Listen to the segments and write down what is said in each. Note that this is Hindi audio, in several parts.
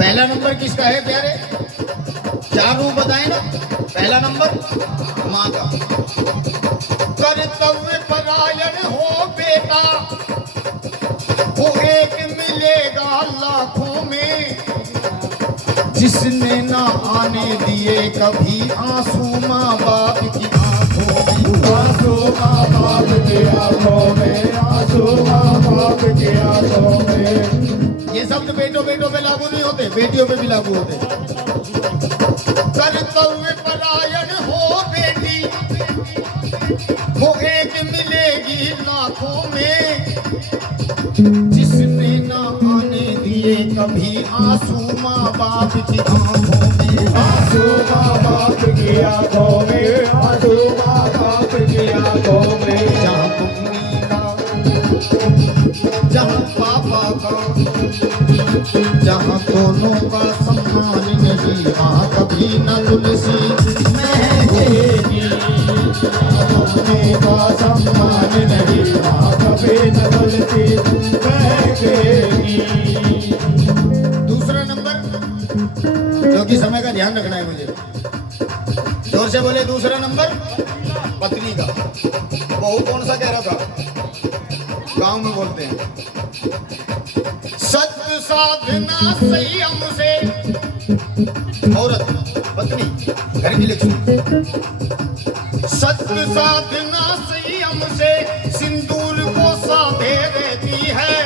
पहला नंबर किसका है प्यारे? चार रूप बताए ना। पहला नंबर माँ का। कर्तव्य परायण हो बेटा, वो एक मिलेगा लाखों में, जिसने ना आने दिए कभी आंसू माँ बाप की आंखों में। आंसू माँ बाप की आंखों में, आंसू माँ बाप की आंखों में। ये शब्द बेटों बेटों पे लागू नहीं होते, बेटियों पे भी लागू होते। कर्तव्य परायण हो बेटी, वो एक मिलेगी लाखों में, जिसने ना आने दिए कभी आंसू माँ बाप की आंखों में। आंसू माँ बाप की आंखों में, आंसू माँ बाप की आंखों में। जहाँ मम्मी का, जहाँ पापा का, जहाँ दोनों का सम्मान नहीं, वहाँ कभी न तुलसी महकेगी। मम्मी का सम्मान नहीं, वहाँ कभी न तुलसी महकेगी। दूसरा नंबर, क्योंकि समय का ध्यान रखना है मुझे, जोर से बोले। दूसरा नंबर पत्नी का। बहू कौन सा कह रहा था? गांव में बोलते हैं सत्य साधना संयम से। औरत पत्नी घर की लक्ष्मी। सत्य साधना संयम से सिंदूर को साधे रहती है।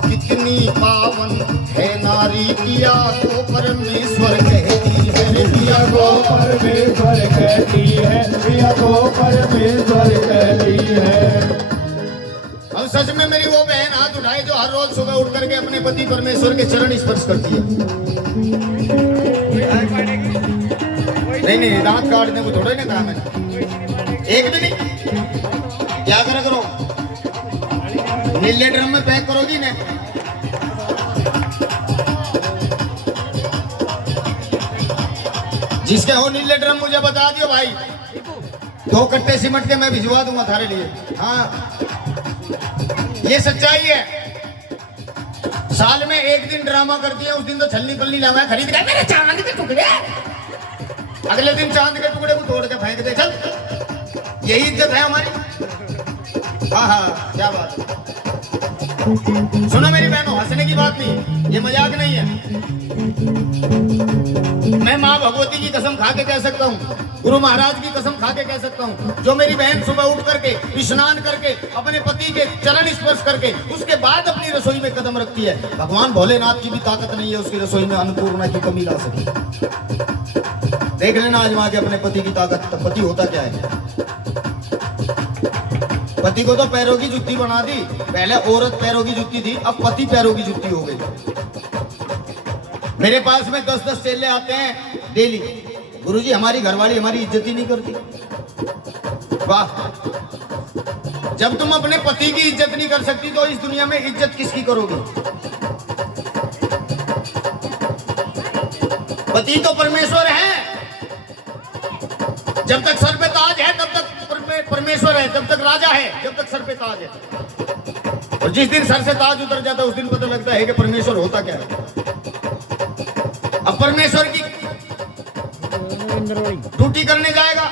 कितनी पावन है नारी, किया को परमेश्वर कहती है। प्रिया को परमेश्वर कहती है, प्रिया को परमेश्वर कहती है। अब सच में मेरी वो बहन हाथ उठाए जो हर रोज सुबह उठ करके अपने पति परमेश्वर के चरण स्पर्श करती है। नहीं नहीं, दांत काटने को थोड़ा ना कहा मैंने। एक भी नहीं। क्या करो, नीले ड्रम में पैक करोगी ना। जिसके हो नीले ड्रम मुझे बता दियो भाई, 2 कट्टे सीमेंट के मैं भिजवा दूंगा थारे लिए। हाँ, ये सच्चाई है। साल में एक दिन ड्रामा करती है, उस दिन तो छलनी पल्ली लावा खरीद गए मेरे चांद के टुकड़े। अगले दिन चांद के टुकड़े को तोड़ के फेंक दे। चल, यही इज्जत है हमारी। हाँ हाँ, क्या बात है। सुनो मेरी बहनों, हंसने की बात नहीं, ये मजाक नहीं है। मैं माँ भगवती की कसम खा के कह सकता हूँ, गुरु महाराज की कसम खा के कह सकता हूँ, जो मेरी बहन सुबह उठ करके स्नान करके अपने पति के चरण स्पर्श करके उसके बाद अपनी रसोई में कदम रखती है, भगवान भोलेनाथ की भी ताकत नहीं है उसकी रसोई में अन्नपूर्णा की कमी ला सके। देख लेना आजमा के अपने पति की ताकत। पति होता क्या है? पति को तो पैरों की जुत्ती बना दी। पहले औरत पैरों की जुत्ती थी, अब पति पैरों की जुत्ती हो गई। मेरे पास में 10-10 चेले आते हैं डेली। गुरुजी हमारी घरवाली हमारी इज्जत ही नहीं करती। वाह, जब तुम अपने पति की इज्जत नहीं कर सकती तो इस दुनिया में इज्जत किसकी करोगे? पति तो परमेश्वर है। जब तक सर पे ताज है तब तक परमेश्वर है, जब तक राजा है, जब तक सर पे ताज है। और जिस दिन सर से ताज उतर जाता है उस दिन पता लगता है कि परमेश्वर होता क्या है। अब परमेश्वर की ड्यूटी करने जाएगा,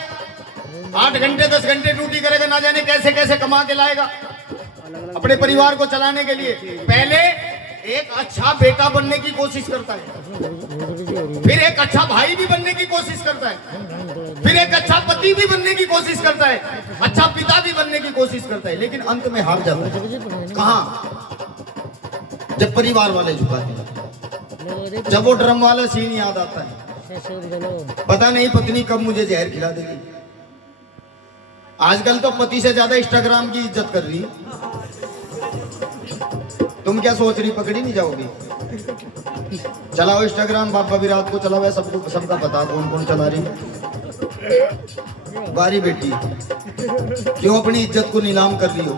8 घंटे 10 घंटे ड्यूटी करेगा, ना जाने कैसे कैसे कमा के लाएगा अपने परिवार को चलाने के लिए। पहले एक अच्छा बेटा बनने की कोशिश करता है, फिर एक अच्छा भाई भी बनने की कोशिश करता है, फिर एक अच्छा पति भी बनने की कोशिश करता है, अच्छा पिता भी बनने की कोशिश करता है, लेकिन अंत में हार जाता है। कहाँ? जब परिवार वाले झुकाते हैं, जब वो ड्रम वाला सीन याद आता है। पता नहीं पत्नी कब मुझे जहर खिला देगी। आजकल तो पति से ज्यादा इंस्टाग्राम की इज्जत कर रही है। तुम क्या सोच रही, पकड़ी नहीं जाओगी? चलाओ इंस्टाग्राम, बाबा भी रात को चलाओ, सबको सबका पता कौन कौन चला रही। बारी बेटी, क्यों अपनी इज्जत को नीलाम कर रही हो?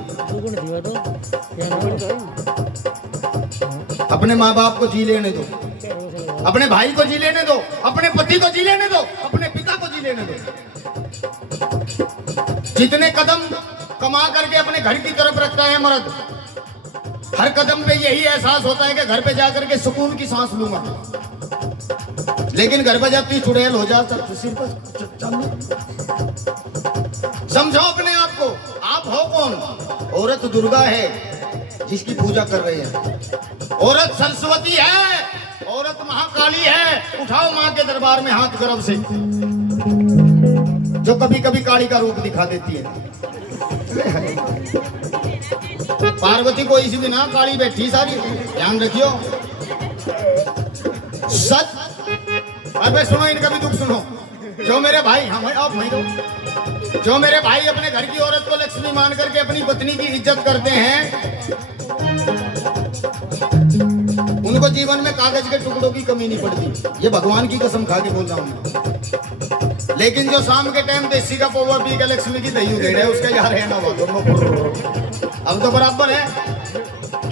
अपने माँ बाप को जी लेने दो, अपने भाई को जी लेने दो, अपने पति को जी लेने दो, अपने पिता को जी लेने दो। जितने कदम कमा करके अपने घर की तरफ रखता है मर्द, हर कदम पे यही एहसास होता है कि घर पे जाकर के सुकून की सांस लूंगा, लेकिन घर पे जाती चुड़ैल हो जाता तो सिर पर समझो अपने आप को, आप हो कौन? औरत दुर्गा है जिसकी पूजा कर रहे हैं, औरत सरस्वती है, औरत महाकाली है। उठाओ माँ के दरबार में हाथ गर्व से, जो कभी कभी काली का रूप दिखा देती है। पार्वती को इसी दिन काली बैठी सारी, ध्यान रखियो। सच अबे सुनो, इनका भी दुख सुनो। जो मेरे भाई, हाँ भाई आप भाई दो, जो मेरे भाई अपने घर की औरत को लक्ष्मी मान करके अपनी पत्नी की इज्जत करते हैं, उनको जीवन में कागज के टुकड़ों की कमी नहीं पड़ती। ये भगवान की कसम खा के बोल रहा हूँ। लेकिन जो शाम के टाइम देसी का पौवा पी के लक्ष्मी की दही उधेड़ है, उसका यार है ना वो दोनों अब तो बराबर है,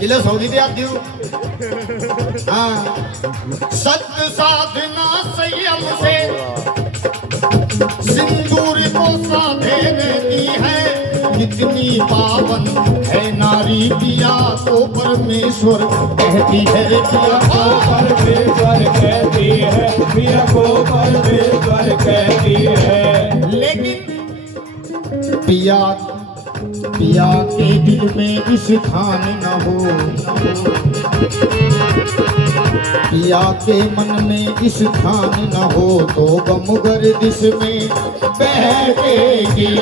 किलो सौ भी आप दू। हाँ, सत्य साधना संयम से सिंदूर को साधने दी है, कितनी पावन है नारी पिया को परमेश्वर कहती है, पिया को परमेश्वर कहती है, पिया को परमेश्वर कहती है। लेकिन पिया के दिल में स्थान न हो, पिया के मन में स्थान न हो तो गम गर्दिश में बहकेगी।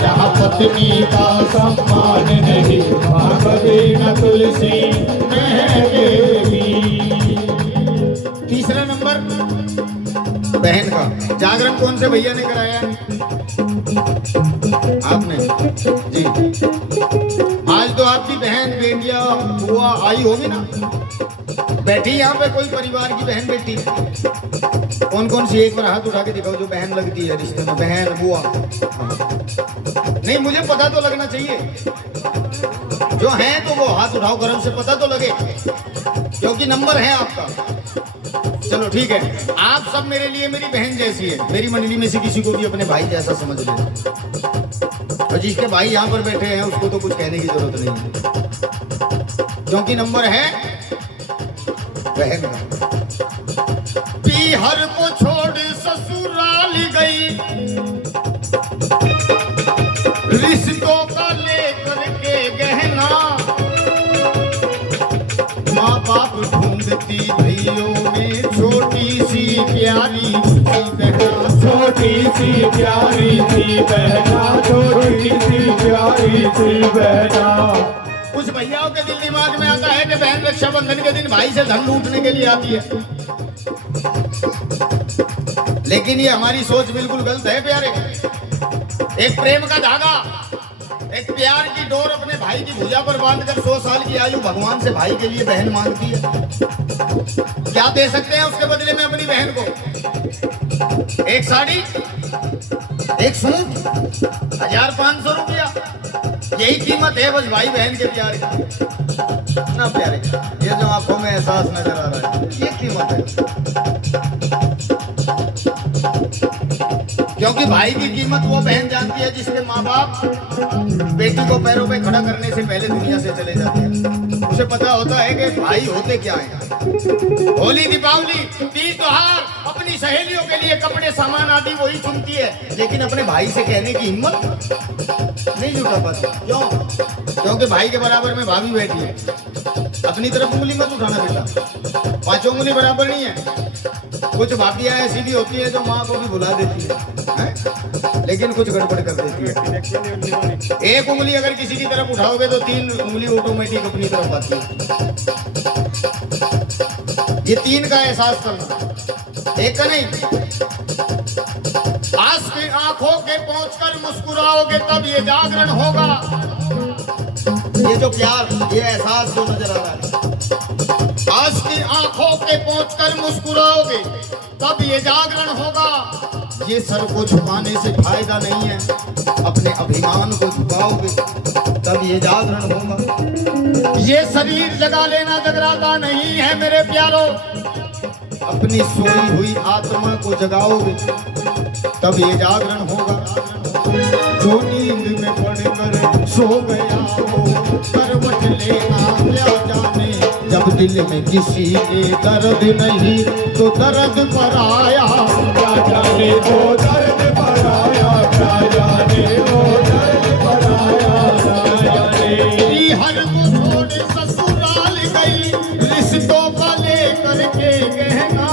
जहाँ पत्नी का सम्मान नहीं, वहाँ कभी न तुलसी महकेगी। तीसरा नंबर बहन का जागरण कौन से भैया ने कराया? आपने जी। आज तो आपकी बहन बेटियां बुआ आई होगी ना, बैठी यहाँ पे कोई परिवार की बहन बेटी, कौन कौन सी? एक बार हाथ उठा के दिखाओ जो बहन लगती है रिश्ते में, बहन बुआ। नहीं, मुझे पता तो लगना चाहिए, जो है तो वो हाथ उठाओ, गर्म से पता तो लगे, क्योंकि नंबर है आपका। चलो ठीक है, आप सब मेरे लिए मेरी बहन जैसी है। मेरी मंडली में से किसी को भी अपने भाई जैसा समझ लेना, और जिसके भाई यहाँ पर बैठे हैं उसको तो कुछ कहने की जरूरत नहीं है, क्योंकि नंबर है बहन का। पीहर को छोड़ ससुराल गई, रिश्तों का लेकर के गहना, माँ बाप ढूंढती भैयों में छोटी सी प्यारी सी बहना, छोटी सी प्यारी सी बहना, छोटी सी प्यारी सी बहना। कुछ भैयाओं के दिल दिमाग में आता है कि बहन रक्षाबंधन के दिन भाई से धन लूटने के लिए आती है, लेकिन ये हमारी सोच बिल्कुल गलत है प्यारे। एक प्रेम का धागा, एक प्यार की डोर अपने भाई की भुजा पर बांधकर 100 साल की आयु भगवान से भाई के लिए बहन मांगती है। क्या दे सकते हैं उसके बदले में अपनी बहन को? एक साड़ी, एक सूट, 1500 रुपया, यही कीमत है बस भाई बहन के प्यार की ना प्यारे। ये जो आंखों में एहसास नजर आ रहा है, ये कीमत है, क्योंकि भाई की कीमत वो बहन जानती है जिसके माँ बाप बेटी को पैरों पे खड़ा करने से पहले दुनिया से चले जाते हैं। उसे पता होता है कि भाई होते क्या है। होली, दीपावली, तीज त्योहार, अपनी सहेलियों के लिए कपड़े सामान आदि वही चुनती है, लेकिन अपने भाई से कहने की हिम्मत नहीं जुटा पाती। क्यों? क्योंकि भाई के बराबर में भाभी बैठी है। अपनी तरफ उंगली मत उठाना बेटा, 5 उंगली बराबर नहीं है। कुछ भाभियां ऐसी भी होती है जो माँ को भी भुला देती है, लेकिन कुछ गड़बड़ कर देती है। एक उंगली अगर किसी की तरफ उठाओगे तो 3 उंगली ऑटोमेटिक अपनी तरफ आती है। ये 3 का एहसास करना, एक का नहीं। आस की आंखों के पहुंचकर मुस्कुराओगे तब ये जागरण होगा। ये जो प्यार, ये एहसास जो नजर आ रहा है, आज की आंखों के पहुंचकर मुस्कुराओगे तब ये जागरण होगा। ये सर को झुकाने से फायदा नहीं है, अपने अभिमान को झुकाओगे तब ये जागरण होगा। ये शरीर जगा लेना जगराता नहीं है मेरे प्यारों, अपनी सोई हुई आत्मा को जगाओगे तब ये जागरण होगा। जो नींद में पड़कर सो गया हो करवट करे ना क्या जाने। जब दिल में किसी के दर्द नहीं तो दर्द पर आया क्या जाने वो दर्द पर आया, क्या जाने वो दर्द पर आया, क्या जाने। हर को छोड़ ससुराल गई, रिश्तों का लेकर के गहना।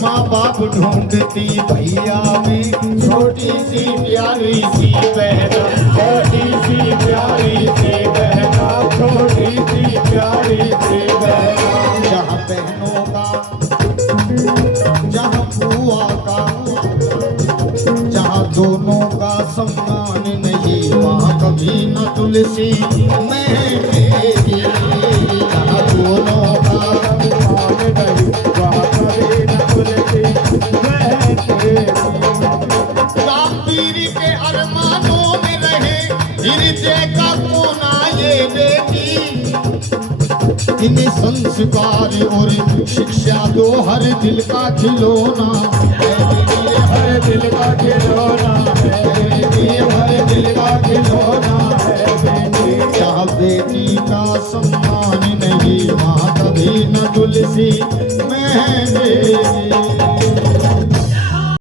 माँ बाप ढूंढती भैया में छोटी सी प्यारी सी बहना, छोटी सी प्यारी सी बहना, छोटी सी प्यारी सी बहना। जहाँ बहनों का, जहाँ बुआ का, जहाँ दोनों का सम्मान नहीं, वहाँ कभी न तुलसी महकेगी। जहाँ दोनों का मान नहीं, वहाँ कभी न तुलसी महकेगी। राम पीर के अरमानों में रहे हृदय का कोना ये बेटी। इन्हें संस्कार और शिक्षा दो हर दिल का खिलौना, हर दिल का खिलौना है, हर